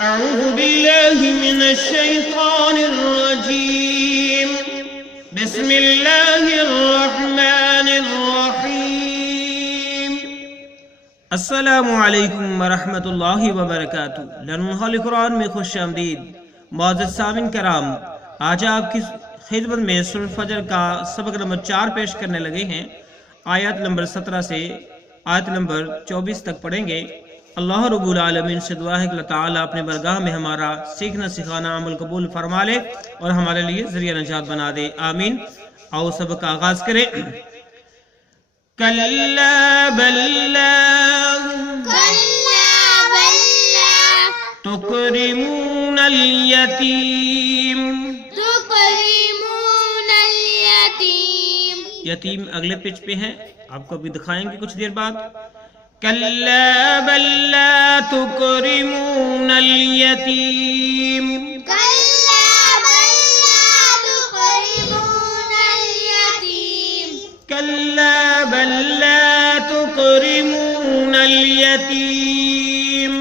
أعوذ بالله من الشيطان الرجيم بسم الله الرحمن الرحيم السلام علیکم ورحمۃ اللہ وبرکاتہ۔ لرن قرآن میں خوش آمدید۔ معزز سامعین کرام، آج آپ کی خدمت میں سورۃ الفجر کا سبق نمبر 4 پیش کرنے لگے ہیں۔ آیت نمبر 17 سے آیت نمبر 24 تک پڑھیں گے۔ اللہ رب العالمین سے دعا ہے کہ اللہ تعالیٰ اپنے برگاہ میں ہمارا سیکھنا سکھانا عمل قبول فرما لے اور ہمارے لیے ذریعہ نجات بنا دے، آمین۔ آؤ سبق کا آغاز کریں۔ کلا بل لا تکرمون الیتیم، یتیم اگلے پچ پہ ہیں، آپ کو ابھی دکھائیں گے کچھ دیر بعد۔ کلا بل لا تکرمون الیتیم، کلا بل لا تکرمون الیتیم،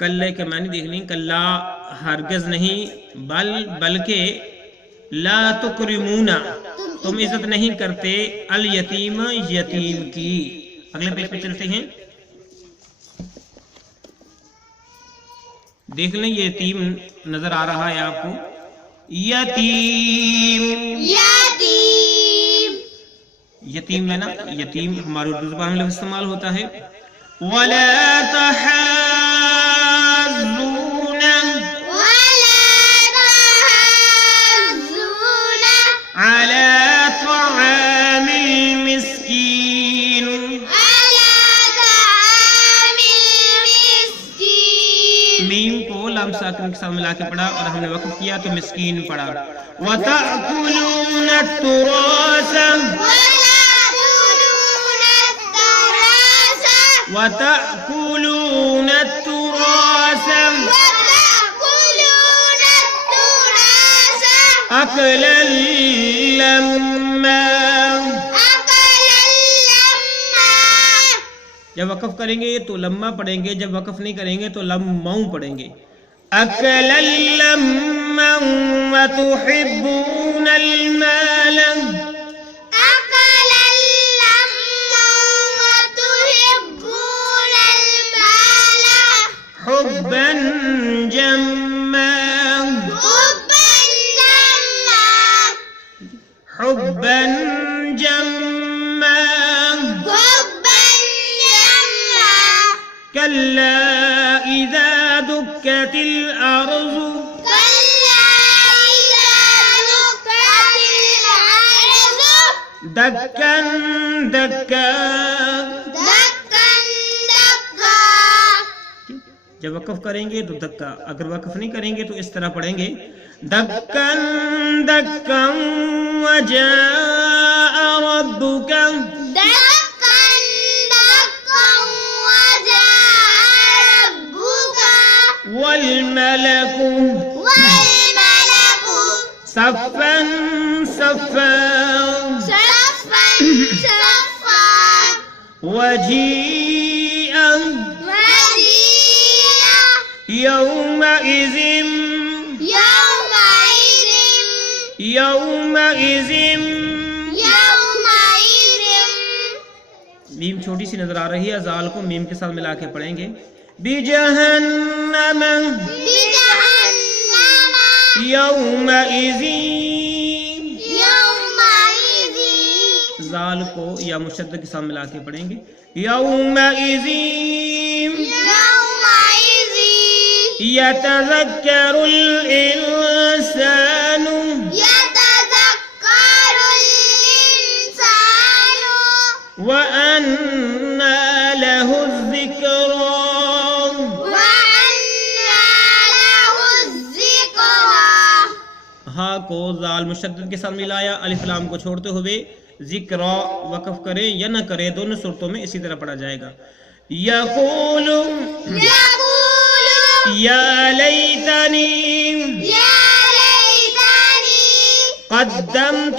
کلے کے معنی دیکھ لیں۔ کلا ہرگز نہیں، بلکہ لا تکرمون تم عزت نہیں کرتے، الیتیم یتیم کی۔ اگلے پیج پہ چلتے ہیں، دیکھ لیں یہ یتیم نظر آ رہا ہے آپ کو، یتیم یتیم لینا، یتیم ہمارے اردو زبان میں استعمال ہوتا ہے۔ وَلَا تَحَاضُّونَ عَلَى طَعَامِ الْمِسْكِينِ، میم کو لام ساکن کے ساتھ ملا کے پڑھا اور ہم نے وقف کیا تو مسکین پڑھا۔ وَتَأْكُلُونَ التُّرَاثَ، وَتَأْكُلُونَ التُّرَاثَ أَكْلًا لَمًّا، جب وقف کریں گے تو لمّا پڑھیں گے، جب وقف نہیں کریں گے تو لمّاؤں پڑھیں گے۔ أَكْلًا لَمًّا وَتُحِبُّونَ الْمَالَ، حبا جما، حبا جما، كلا إذا دكت الأرض، دكا دكا، جب وقف کریں گے تو دکا، اگر وقف نہیں کریں گے تو اس طرح پڑھیں گے، دکن دکن وجاء ربک، والملک صفا صفا، وجيء يومئذ میم چھوٹی سی نظر آ رہی ہے، زال کو میم کے ساتھ ملا کے پڑھیں گے۔ بجہنم یومئذ، زال کو یا مشدد کے ساتھ ملا کے پڑھیں گے، یومئذ یتذکر الانسان، وَأَنَّى لَهُ الذِّكْرَى، ہاں کو زال مشدد کے ساتھ ملایا، الف لام کو چھوڑتے ہوئے ذکرہ وقف کریں یا نہ کریں، دونوں صورتوں میں اسی طرح پڑھا جائے گا۔ یقول یا لیتنی قدمت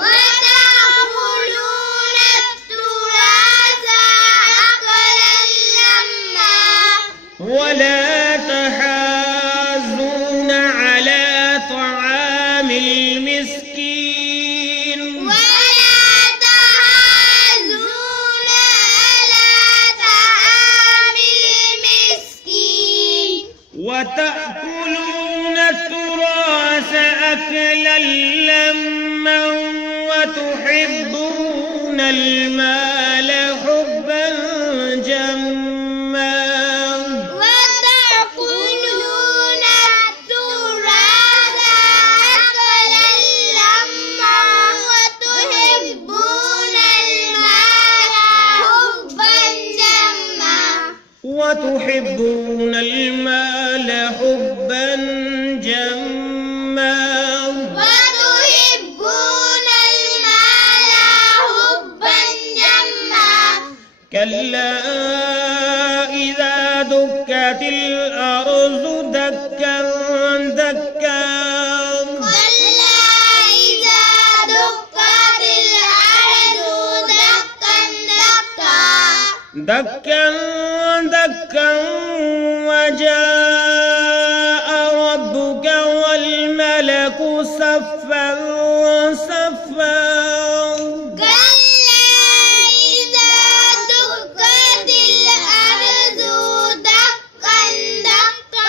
وتأكلون التراث أكلا لما ولا تحاضون على طعام المسكين ولا تحاضون على طعام المسكين وتأكلون التراث أكلا لما وتحبون المال حبا جما وتأكلون التراث أكلا لما وتحبون المال حبا جما وتحبون المال حبا جما وتحبون المال حبا جما كلا إذا دكت الأرض دكا دكا كلا إذا دكت الأرض دكا دكا دكا دكا وجاء ربك والملك صفا صفا كلا إذا دكت الأرض دكا دكا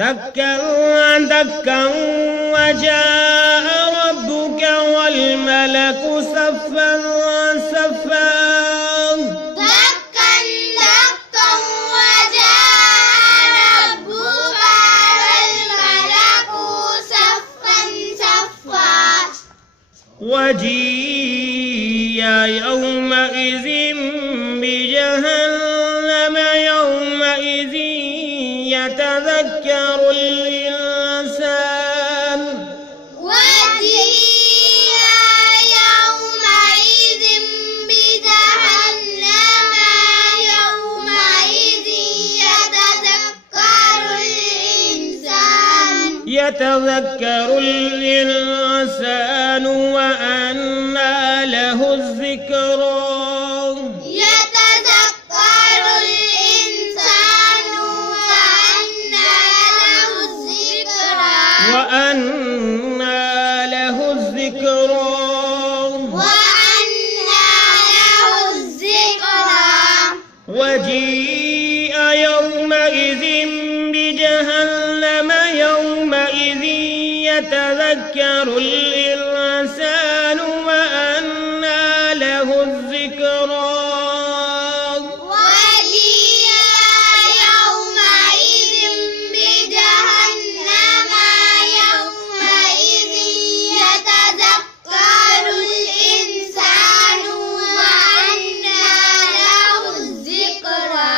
دكا دكا وجاء ربك والملك صفا صفا دكا دكا وجاء ربك والملك صفا صفا وجيء يومئذ بجهنم يومئذ يتذكر الإنسان وجيء يومئذ بجهنم يومئذ يتذكر الإنسان وأنى له الذكرى يتذكر الإنسان وأنى له الذكرى وجيء يومئذ بجهنم يومئذ يتذكر الإنسان وأنى له الذكرى وجيء يومئذ بجهنم يومئذ يتذكر الإنسان وأنى له الذكرى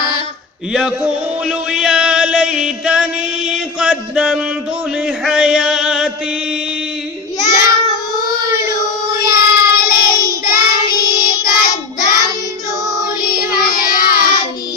يقول يا ليتني قدمت لحياتي يقول يا ليتني قدمت لحياتي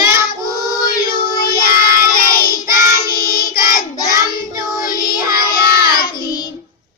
يقول يا ليتني قدمت لحياتي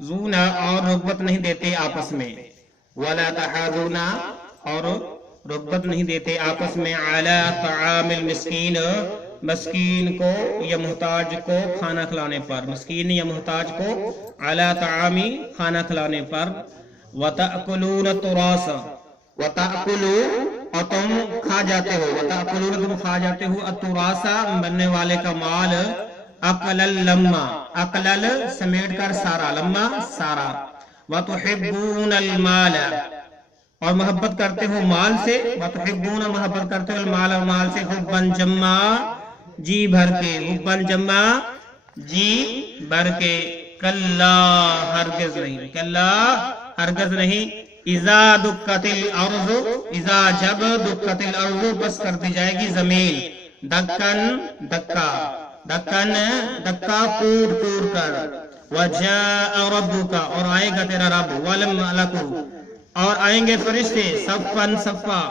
زونا اور رغبت نہیں دیتے آپس میں، ولا تحاضونا اور رغبت نہیں دیتے آپس میں، علی طعام المسکین مسکین کو یا محتاج کو کھانا کھلانے پر، مسکین یا محتاج کو علی طعامی کھانا کھلانے پر، وتأکلون التراث وتأکلو اور تم کھا جاتے ہو، وتأکلون تم کھا جاتے ہو التراث مرنے والے کا مال، اقلل لما اقلل سمیٹ کر سارا، لما سارا، وتحبون المال اور محبت کرتے ہو مال سے، وتحبون محبت کرتے ہو المال اور مال سے، حبا جما جی بھر کے، حبا جما جی بھر کے، کلا ہرگز نہیں، کلا ہرگز نہیں، اذا دکت الارض اذا جب دکت الارض بس کر دی جائے گی زمین، دکن دکا، دکن دکا کوڑ کوڑ کر، وجاء ربک اور آئے گا تیرا رب، والملک اور آئیں گے فرشتے، صفاً صفا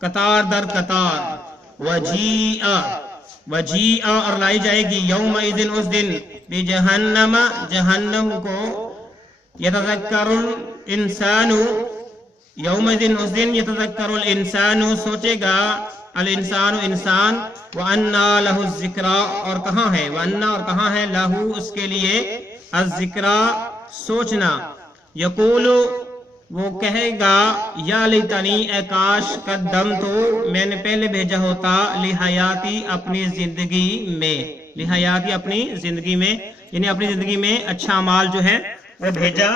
قطار در قطار، وجیء اور لائی جائے گی یومئذ اس دن، بجہنم جہنم کو، یتذکر الانسان یومئذ اس دن، یتذکر الانسان سوچے گا، الانسان انسان، وَأَنَّا لَهُ الذِّكْرَى اور کہاں ہے، وَأَنَّا اور کہاں ہے، لَهُ اس کے لیے، الذِّكْرَى سوچنا، یقول وہ کہے گا، یا لیتنی اے کاش، قدمتو میں نے پہلے بھیجا ہوتا، لحیاتی اپنی زندگی میں، لحیاتی اپنی زندگی میں، یعنی اپنی زندگی میں اچھا مال جو ہے وہ بھیجا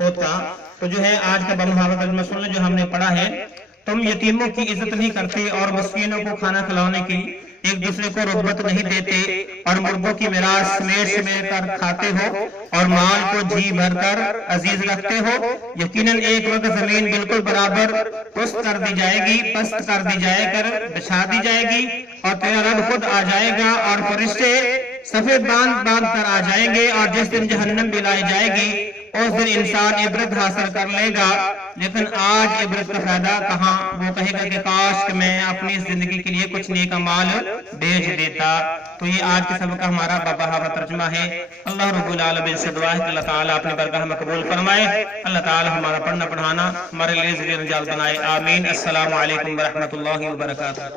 ہوتا۔ تو جو ہے آج کا بمحاورہ ترجمہ سن لیں جو ہم نے پڑھا ہے، تم یتیموں کی عزت نہیں کرتے اور مسکینوں کو کھانا کھلانے کی ایک دوسرے کو رغبت نہیں دیتے، اور مردوں کی میراث سمیٹ سمیٹ کر کھاتے ہو، اور مال کو جی بھر کر عزیز رکھتے ہو، یقیناً ایک وقت زمین بالکل برابر پست کر دی جائے گی، پست کر دی جائے کر بچھا دی جائے گی، اور تیرا رب خود آ جائے گا، اور فرشتے سفید باندھ باندھ کر آ جائیں گے، اور جس دن جہنم بھی لائی جائے گی اس دن انسان عبرت حاصل کر لے گا، لیکن آج عبرت کا فائدہ کہاں، وہ کہے گا کہ کاش کہ میں اپنی زندگی کے لیے کچھ نیک مال بیچ دیتا۔ تو یہ آج کے سبق کا ہمارا بمحاورہ ترجمہ ہے۔ اللہ رب العالمین سے دعا ہے کہ اللہ تعالیٰ اپنی برگاہ میں قبول فرمائے، اللہ تعالیٰ ہمارا پڑھنا پڑھانا ہمارے لیے ذریعہ نجات بنائے، آمین۔ السلام علیکم ورحمۃ اللہ وبرکاتہ۔